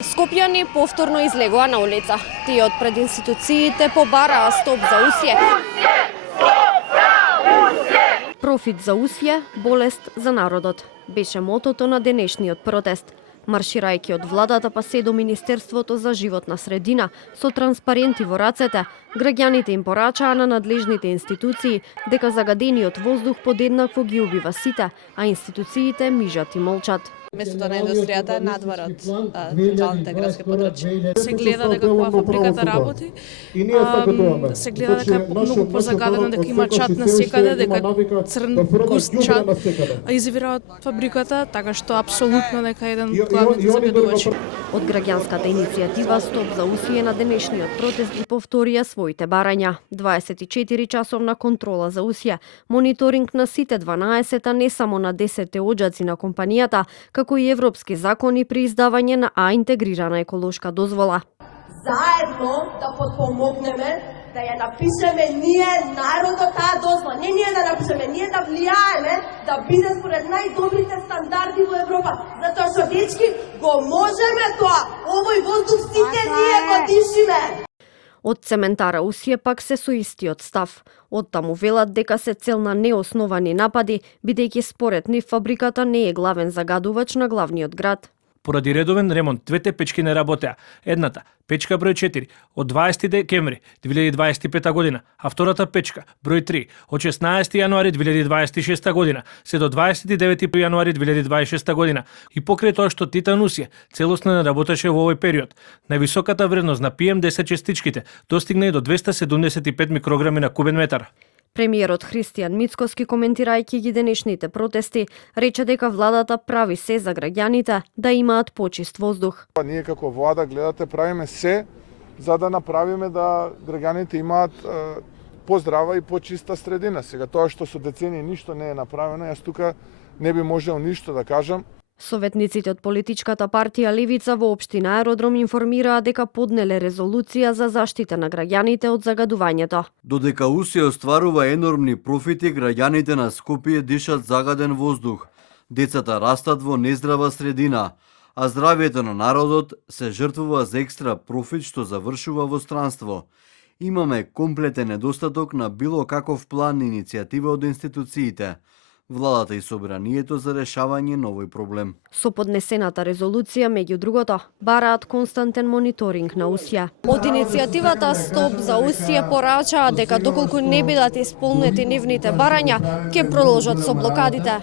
Скопјани повторно излегува на улица. Тие од пред институциите побараа стоп за усје. Профит за усје, болест за народот. Беше мотото на денешниот протест. Марширајќи од владата па се до Министерството за животна средина, со транспаренти во рацете, граѓаните им порачаа на надлежните институции дека загадениот воздух подеднакво ги убива сите, а институциите мижат и молчат. Местото на индустријата е надвор од централните градски подрачја. Се гледа дека кога фабриката работи, се гледа дека е многу позагадено, дека има чат на секаде, дека црн густ чат извира од фабриката, така што апсолутно дека е еден од главните загадувачи. Од граѓанската иницијатива Стоп за усје на денешниот протест ги повторија своите барања. 24 часовна контрола за усје, мониторинг на сите 12, не само на 10 оџаци на компанијата, како и европски закони при издавање на интегрирана еколошка дозвола. Заедно да подпомогнеме, да ја напишеме ние народот таа дозвола. Не ние да напишеме, ние да влијаеме да биде според најдобрите стандарди во Европа. Затоа што дечки го можеме тоа. Овој воздух сите ние го дишиме. Од цементара усје пак се со истиот став. Оттаму велат дека се цел на неосновани напади, бидејќи според нив фабриката не е главен загадувач на главниот град. Поради редовен ремонт, двете печки не работеа. Едната, печка број 4, од 20 декември 2025 година, а втората печка, број 3, од 16 јануари 2026 година, се до 29 јануари 2026 година. И покрај тоа што Титан усје целосно не работеше во овој период, највисоката вредност на PM10 частичките достигна и до 275 микрограми на кубен метар. Премиерот Христијан Мицкоски, коментирајќи ги денешните протести, рече дека владата прави се за граѓаните да имаат почист воздух. Ние како влада, гледате, правиме се за да направиме да граѓаните имаат поздрава и почиста средина. Сега тоа што со децении ништо не е направено, јас тука не би можел ништо да кажам. Советниците од политичката партија Левица во општина Аеродром информираа дека поднеле резолуција за заштита на граѓаните од загадувањето. Додека усје остварува енормни профити, граѓаните на Скопје дишат загаден воздух. Децата растат во нездрава средина, а здравието на народот се жртвува за екстра профит што завршува во странство. Имаме комплетен недостаток на било каков план и иницијатива од институциите. Владата и собранието за решавање на овој проблем. Со поднесената резолуција, меѓу другото, бараат константен мониторинг на усје. Од иницијативата Стоп за усје порачаа дека доколку не бидат исполнети нивните барања, ќе продолжат со блокадите.